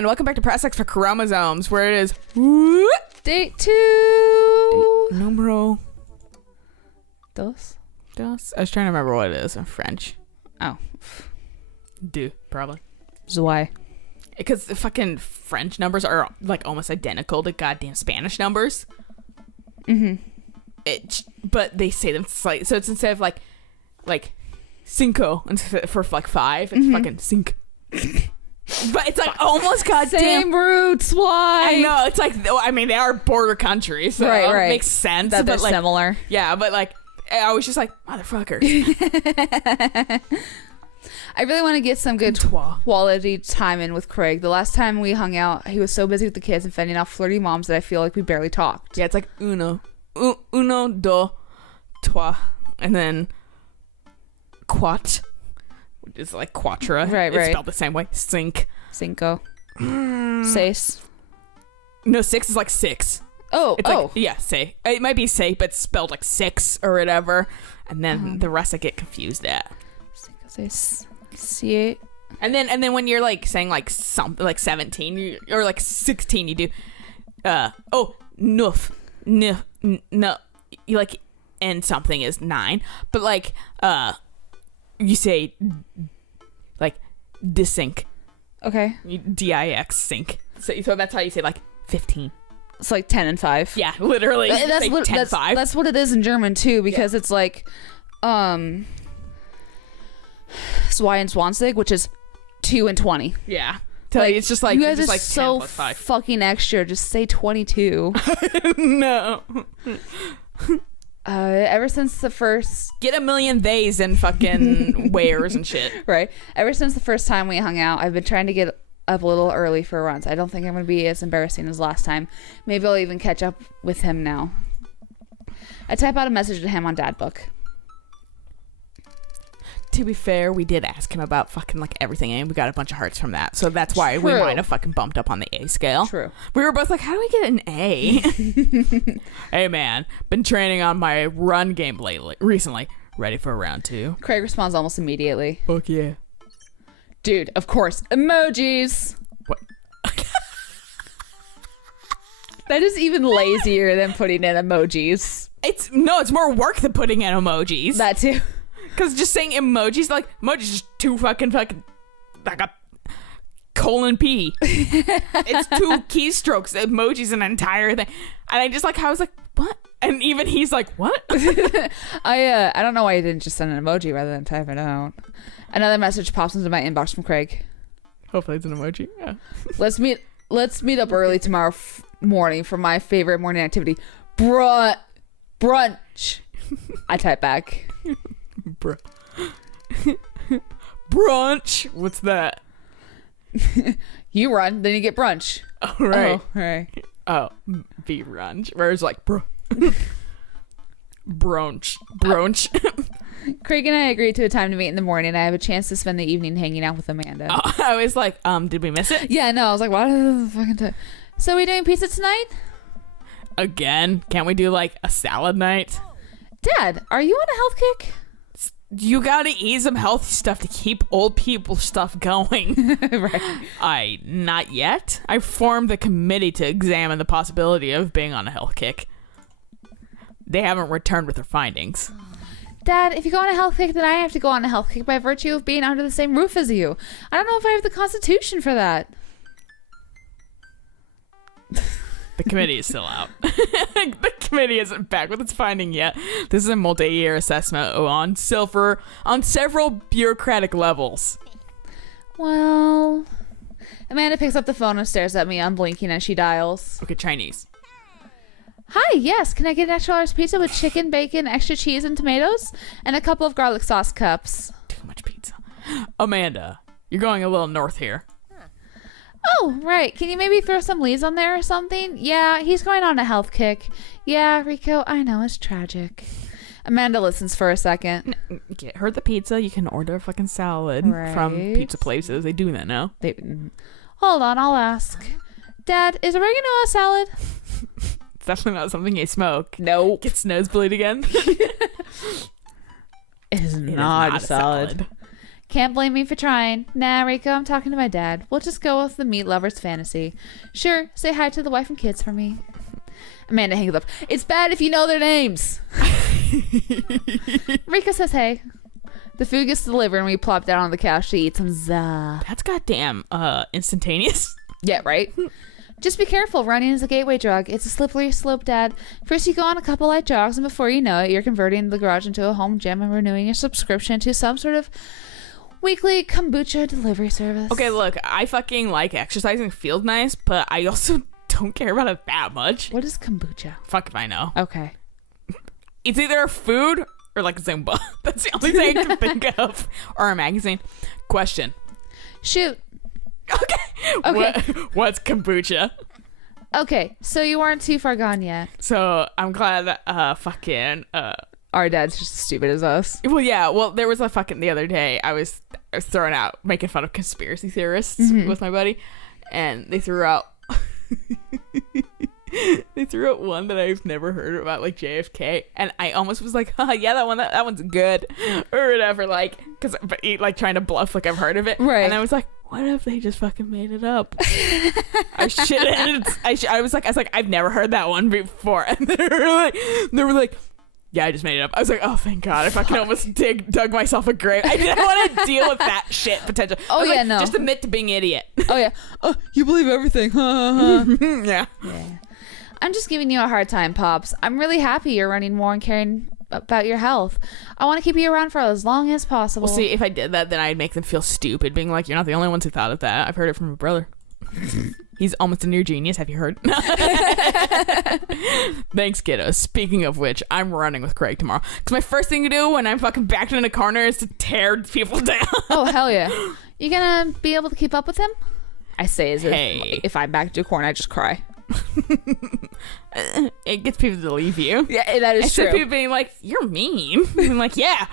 and welcome back to Press X for Chromosomes, where it is Date 2. numero Dos? dos. I was trying to remember what it is in French. Oh. Deux, probably. Zwei. Because the fucking French numbers are like almost identical to goddamn Spanish numbers. Mm-hmm. But they say them slightly. So it's instead of like cinco for like 5, it's fucking cinq. But it's like almost goddamn Same roots. Why? I know. It's like, I mean, they are border countries, so right. it makes sense that they're but like, similar. Yeah, but like I was just like, motherfuckers. I really want to get some good quality time in with Craig. The last time we hung out, he was so busy with the kids and fending off flirty moms that I feel like we barely talked. Yeah, it's like uno, dos, trois, and then quat, which is like quatra. Right. It's spelled the same way. Cinco. Seis. No, 6 is like 6. Oh, It's like, yeah, say. It might be say, but it's spelled like 6 or whatever. And then the rest I get confused at. Cinco, seis, siete. And then when you're like saying like something like 17 or like 16, you do neuf, no, you like, and something is 9, but like you say like disync. Okay. D-I-X sync. So that's how you say like 15. It's like 10 and 5. Yeah, literally. That's what 10, 5. That's what it is in German too, because it's like Zwei and Zwanzig, which is 2 and 20. Yeah. It's just like, you guys just are like so 10 plus 5. fucking extra. Just say 22. No. Ever since the first, Get a million theys and fucking wares and shit. right? Ever since the first time we hung out, I've been trying to get up a little early for runs. I don't think I'm going to be as embarrassing as last time. Maybe I'll even catch up with him now. I type out a message to him on Dad Book. To be fair, we did ask him about fucking like everything, and we got a bunch of hearts from that. So that's why we True. might have fucking bumped up on the A scale. True. We were both like, how do we get an A? Hey man, been training on my run game recently. Ready for round 2? Craig responds almost immediately. Fuck yeah. Dude, of course, emojis. What? That is even lazier than putting in emojis. It's more work than putting in emojis. That too. Because just saying emojis, like, emojis just 2 fucking, like a colon P. It's 2 keystrokes. Emoji's an entire thing. And I just like, I was like, what? And even he's like, what? I don't know why you didn't just send an emoji rather than type it out. Another message pops into my inbox from Craig. Hopefully it's an emoji. Yeah. Let's meet up early tomorrow morning for my favorite morning activity, brunch. I type back. Brunch. What's that? You run, then you get brunch. Oh, right. Oh, right. Oh, be brunch. Whereas like, brunch. Craig and I agreed to a time to meet in the morning. I have a chance to spend the evening hanging out with Amanda. Oh, I was like, did we miss it? Yeah, no, I was like, what the fucking time? So we doing pizza tonight? Again? Can't we do like a salad night? Dad, are you on a health kick? You gotta eat some healthy stuff to keep old people stuff going. Right. Not yet. I formed the committee to examine the possibility of being on a health kick. They haven't returned with their findings. Dad, if you go on a health kick, then I have to go on a health kick by virtue of being under the same roof as you. I don't know if I have the constitution for that. The committee is still out. The committee isn't back with its finding yet. This is a multi-year assessment on several bureaucratic levels. Well, Amanda picks up the phone and stares at me, unblinking as she dials. Okay, Chinese. Hi, yes, can I get an extra large pizza with chicken, bacon, extra cheese, and tomatoes? And a couple of garlic sauce cups. Too much pizza. Amanda, you're going a little north here. Oh, right. Can you maybe throw some leaves on there or something? Yeah, he's going on a health kick. Yeah, Rico, I know, it's tragic. Amanda listens for a second. Get her the pizza. You can order a fucking salad from pizza places. They do that now. Hold on, I'll ask. Dad, is oregano a salad? It's definitely not something you smoke. No. Gets nosebleed again. It is not a salad. Can't blame me for trying. Nah, Rico, I'm talking to my dad. We'll just go with the meat lover's fantasy. Sure, say hi to the wife and kids for me. Amanda hangs up. It's bad if you know their names. Rico says hey. The food gets delivered and we plop down on the couch to eat some za. That's goddamn instantaneous. Yeah, right? Just be careful. Running is a gateway drug. It's a slippery slope, Dad. First you go on a couple light jogs, and before you know it, you're converting the garage into a home gym and renewing your subscription to some sort of weekly kombucha delivery service. Okay, look, I fucking like exercising, feels nice, but I also don't care about it that much. What is kombucha? Fuck if I know. Okay. It's either food or like Zumba. That's the only thing I can think of. Or a magazine. Question. Shoot. Okay. What's kombucha? Okay, so you aren't too far gone yet. So I'm glad that Our dad's just as stupid as us. well, there was a fucking the other day I was throwing out making fun of conspiracy theorists with my buddy, and they threw out one that I've never heard about, like JFK, and I almost was like, yeah, that one's good or whatever, like, because like trying to bluff like I've heard of it, right? And I was like, what if they just fucking made it up? I shouldn't. I was like, I've never heard that one before, and they were like, yeah, I just made it up. I was like, oh, thank God. I fucking almost dug myself a grave. I didn't want to deal with that shit potential. Oh, yeah, like, no. Just admit to being an idiot. Oh, yeah. Oh, you believe everything. Yeah. I'm just giving you a hard time, Pops. I'm really happy you're running more and caring about your health. I want to keep you around for as long as possible. Well, see, if I did that, then I'd make them feel stupid, being like, you're not the only ones who thought of that. I've heard it from my brother. He's almost a near genius. Have you heard? Thanks, kiddos. Speaking of which, I'm running with Craig tomorrow. Because my first thing to do when I'm fucking backed in a corner is to tear people down. Oh, hell yeah. You gonna be able to keep up with him? I say as if I'm backed into a corner, I just cry. It gets people to leave you. Yeah, that is true. Instead of people being like, you're mean. I'm like, yeah.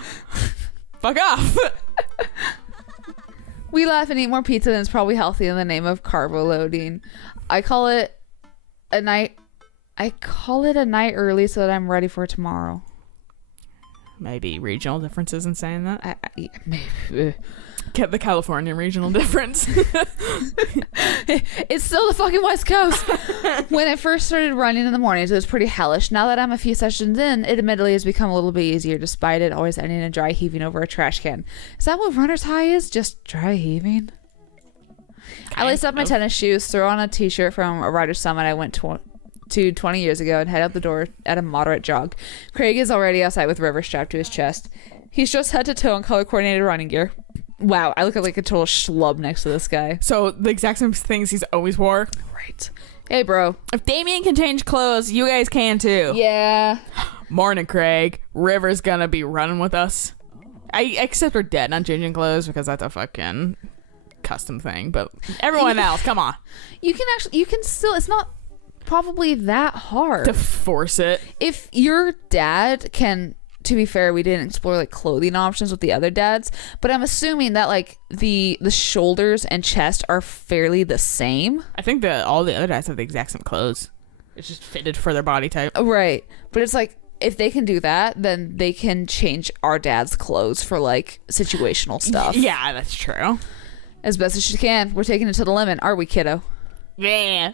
Fuck off. We laugh and eat more pizza than is probably healthy in the name of carbo loading. I call it a night early so that I'm ready for tomorrow. Maybe regional differences in saying that. Maybe. Get the California regional difference. It's still the fucking West Coast. When I first started running in the mornings, it was pretty hellish. Now that I'm a few sessions in, it admittedly has become a little bit easier, despite it always ending in dry heaving over a trash can. Is that what runner's high is? Just dry heaving? I lace up my tennis shoes, throw on a t-shirt from a rider's summit I went to 20 years ago, and head out the door at a moderate jog. Craig is already outside with River strapped to his chest. He's just head to toe in color-coordinated running gear. Wow, I look like a total schlub next to this guy. So the exact same things he's always wore. Right. Hey, bro. If Damien can change clothes, you guys can too. Yeah. Morning, Craig. River's gonna be running with us. I accept her dead, not changing clothes, because that's a fucking custom thing. But everyone else, come on. You can still, it's not probably that hard to force it. If your dad can, to be fair, we didn't explore like clothing options with the other dads, but I'm assuming that like the shoulders and chest are fairly the same. I think that all the other dads have the exact same clothes. It's just fitted for their body type. Right. But it's like, if they can do that, then they can change our dad's clothes for like situational stuff. Yeah, that's true. As best as she can. We're taking it to the limit, are we, kiddo? Yeah.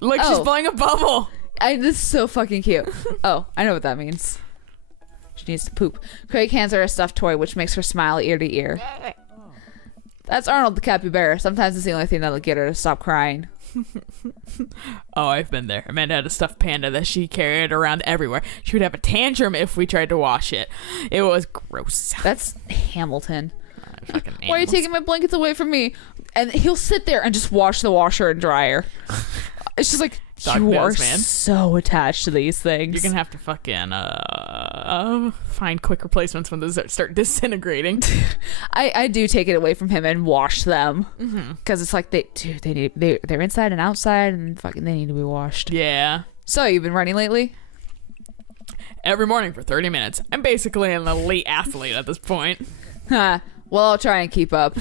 Look, she's blowing a bubble. This is so fucking cute. Oh, I know what that means. She needs to poop. Craig hands her a stuffed toy, which makes her smile ear to ear. That's Arnold the capybara. Sometimes it's the only thing that'll get her to stop crying. Oh, I've been there. Amanda had a stuffed panda that she carried around everywhere. She would have a tantrum if we tried to wash it. It was gross. That's Hamilton. Fucking Why are you taking my blankets away from me? And he'll sit there and just wash the washer and dryer. It's just like, you are so attached to these things. You're gonna have to fucking find quick replacements when those start disintegrating. I do take it away from him and wash them because it's like they're inside and outside and fucking they need to be washed. Yeah. So you've been running lately? Every morning for 30 minutes. I'm basically an elite athlete at this point. Well, I'll try and keep up.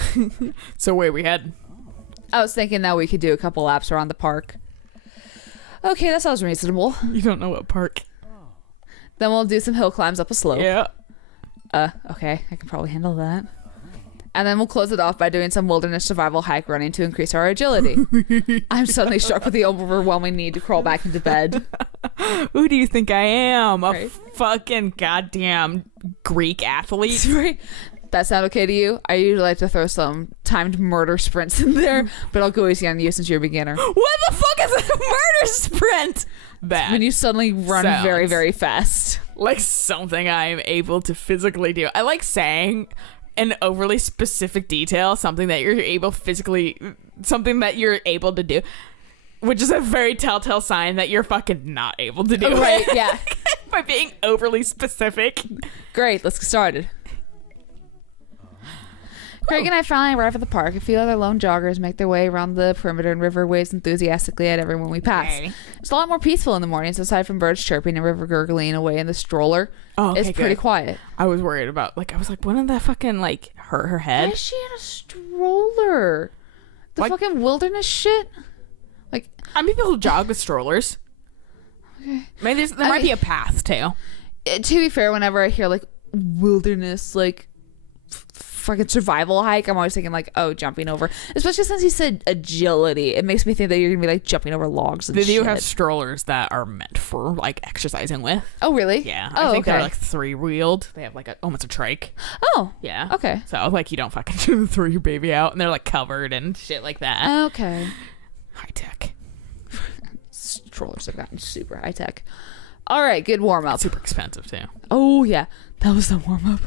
So where we head? I was thinking that we could do a couple laps around the park. Okay, that sounds reasonable. You don't know what park. Then we'll do some hill climbs up a slope. Yeah. Okay, I can probably handle that. And then we'll close it off by doing some wilderness survival hike running to increase our agility. I'm suddenly struck with the overwhelming need to crawl back into bed. Who do you think I am? A Right. fucking goddamn Greek athlete? Right. That sound okay to you? I usually like to throw some timed murder sprints in there, but I'll go easy on you since you're a beginner. What the fuck is a murder sprint? That When you suddenly run sounds very, very fast. like something I am able to physically do. I like saying an overly specific detail, something that you're able to do, which is a very telltale sign that you're fucking not able to do Right, it. yeah. By being overly specific. Great, let's get started. Craig and I finally arrive at the park. A few other lone joggers make their way around the perimeter, and River waves enthusiastically at everyone we pass. Okay. It's a lot more peaceful in the mornings, aside from birds chirping and River gurgling away in the stroller. Oh, okay, it's pretty good. quiet. I was worried about, I was like, wouldn't that fucking, hurt her Why head? is she in a stroller? The Like- fucking wilderness shit? I mean, people who jog with strollers. Okay. Maybe there might be a path, too. To be fair, whenever I hear, wilderness, fucking survival hike, I'm always thinking, jumping over. Especially since he said agility. It makes me think that you're going to be, jumping over logs and They shit. do have strollers that are meant for, exercising with. Oh, really? Yeah. Oh, I think okay. they're, three-wheeled. They have, almost a trike. Oh, Yeah. okay. So, you don't fucking throw your baby out, and they're, covered and shit like that. Okay. High tech. Strollers have gotten super high tech. All right, good warm up. Super expensive, too. Oh yeah, that was the warm up.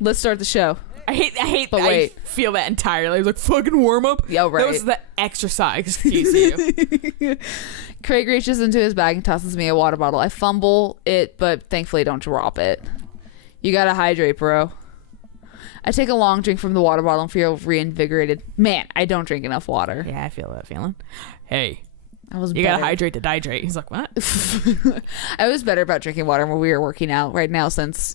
Let's start the show. I But wait. feel that entirely. It was fucking warm-up. Yeah, right. That was the exercise, excuse you. Craig reaches into his bag and tosses me a water bottle. I fumble it, but thankfully don't drop it. You gotta hydrate, bro. I take a long drink from the water bottle and feel reinvigorated. Man, I don't drink enough water. Yeah, I feel that feeling. Hey, I was you better. gotta hydrate to dihydrate. He's like, what? I was better about drinking water when we were working out right now since,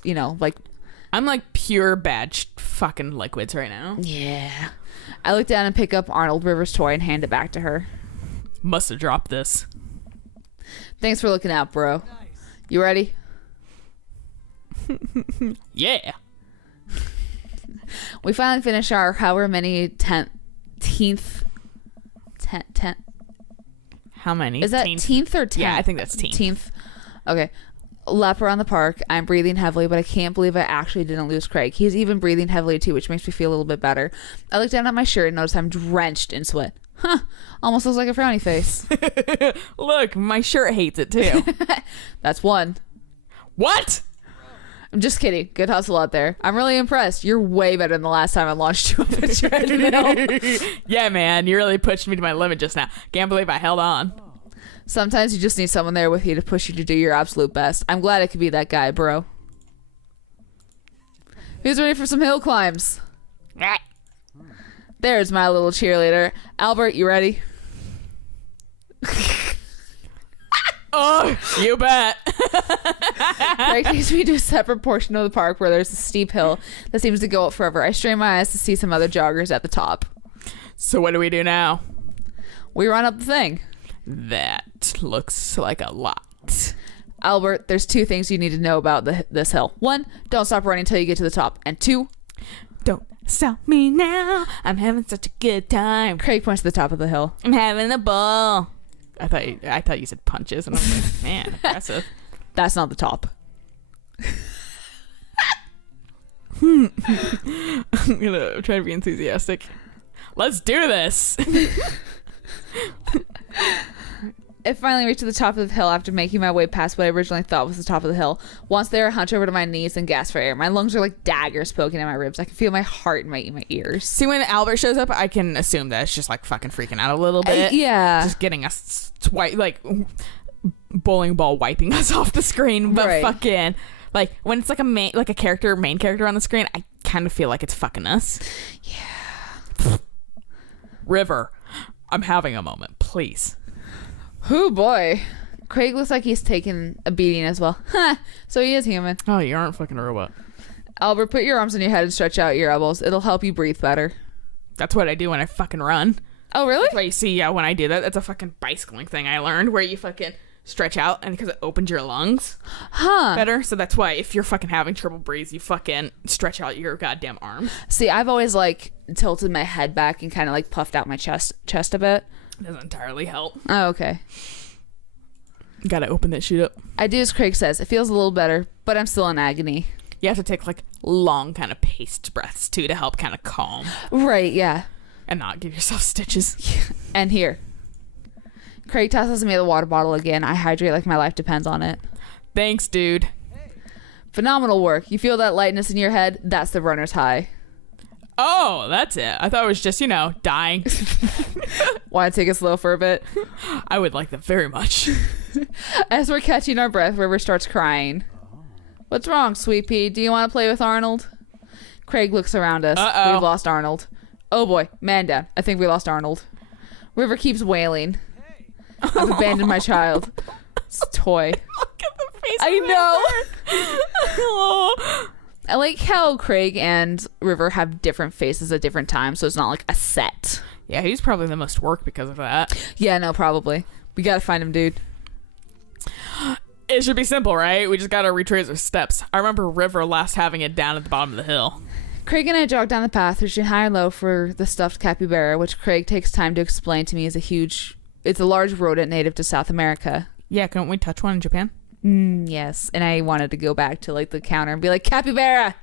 I'm pure bad fucking liquids right now. Yeah. I look down and pick up Arnold Rivers' toy and hand it back to her. Must have dropped this. Thanks for looking out, bro. You ready? Yeah. We finally finish our however many tenth. How many? Is that teenth or 10th? Yeah, I think that's teenth. Teenth. Okay. Lap around the park. I'm breathing heavily, but I can't believe I actually didn't lose Craig. He's even breathing heavily too, which makes me feel a little bit better. I look down at my shirt and notice I'm drenched in sweat. Huh. Almost looks like a frowny face. Look, my shirt hates it too. That's one. What? I'm just kidding. Good hustle out there. I'm really impressed. You're way better than the last time I launched you up a treadmill. Yeah, man, you really pushed me to my limit just now. Can't believe I held on. Sometimes you just need someone there with you to push you to do your absolute best. I'm glad I could be that guy, bro. Who's ready for some hill climbs? There's my little cheerleader. Albert, you ready? Oh, you bet. Craig takes me to a separate portion of the park where there's a steep hill that seems to go up forever. I strain my eyes to see some other joggers at the top. So what do we do now? We run up the thing. That looks like a lot. Albert, there's two things you need to know about this hill. One, don't stop running until you get to the top. And two, Don't stop me now. I'm having such a good time. Craig points to the top of the hill. I'm having a ball. I thought you said punches, and I was like, man, impressive. That's not the top. I'm gonna try to be enthusiastic. Let's do this. I finally reached the top of the hill after making my way past what I originally thought was the top of the hill. Once there, I hunch over to my knees and gasp for air. My lungs are like daggers poking at my ribs. I can feel my heart in my ears. See, when Albert shows up, I can assume that it's just fucking freaking out a little bit. Yeah. Just getting us bowling ball wiping us off the screen. But Right. fucking when it's main character on the screen, I kind of feel like it's fucking us. Yeah. River, I'm having a moment, please. Oh boy. Craig looks like he's taken a beating as well. So he is human. Oh, you aren't fucking a robot. Albert, put your arms on your head and stretch out your elbows. It'll help you breathe better. That's what I do when I fucking run. Oh, really? That's why you see, when I do that, that's a fucking bicycling thing I learned where you fucking stretch out, and because it opens your lungs better. So that's why if you're fucking having trouble breathe, you fucking stretch out your goddamn arms. See, I've always like tilted my head back and kind of like puffed out my chest a bit. Doesn't entirely help. Oh, okay. Gotta open that shit up. I do as Craig says. It feels a little better, but I'm still in agony. You have to take like long kind of paced breaths too to help kind of calm. Right, yeah. And not give yourself stitches. And here. Craig tosses me the water bottle again. I hydrate like my life depends on it. Thanks, dude. Phenomenal work. You feel that lightness in your head? That's the runner's high. Oh, that's it. I thought it was just, dying. Want to take it slow for a bit? I would like that very much. As we're catching our breath, River starts crying. What's wrong, Sweet Pea? Do you want to play with Arnold? Craig looks around us. Uh-oh. We've lost Arnold. Oh boy, man down. I think we lost Arnold. River keeps wailing. I've abandoned my child. It's a toy. Look at the face. I know. Oh. I like how Craig and River have different faces at different times, so it's not like a set. Yeah, he's probably the most work because of that. Yeah, no, probably. We gotta find him, dude. It should be simple, right? We just gotta retrace our steps. I remember River last having it down at the bottom of the hill. Craig and I jog down the path, reaching high and low for the stuffed capybara, which Craig takes time to explain to me is it's a large rodent native to South America. Yeah, couldn't we touch one in Japan? Yes, and I wanted to go back to like the counter and be like, capybara,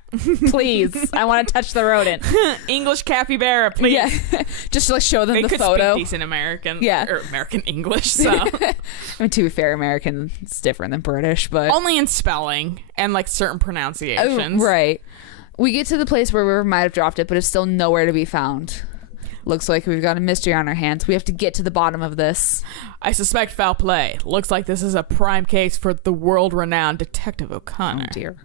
please. I want to touch the rodent. English capybara, please. Yeah, just to like show them they the could photo. Speak decent American, Yeah, or American English. So I mean, to be fair, American is different than British, but only in spelling and like certain pronunciations. Right. We get to the place where River might have dropped it, but it's still nowhere to be found. Looks like we've got a mystery on our hands. We have to get to the bottom of this. I suspect foul play. Looks like this is a prime case for the world-renowned Detective O'Connor. Oh dear.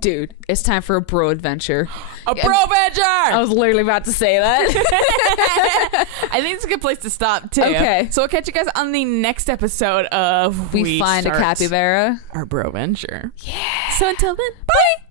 Dude, it's time for a bro adventure. A bro adventure! I was literally about to say that. I think it's a good place to stop, too. Okay. So we'll catch you guys on the next episode of We find a Start capybara. Our bro adventure. Yeah. So until then, bye!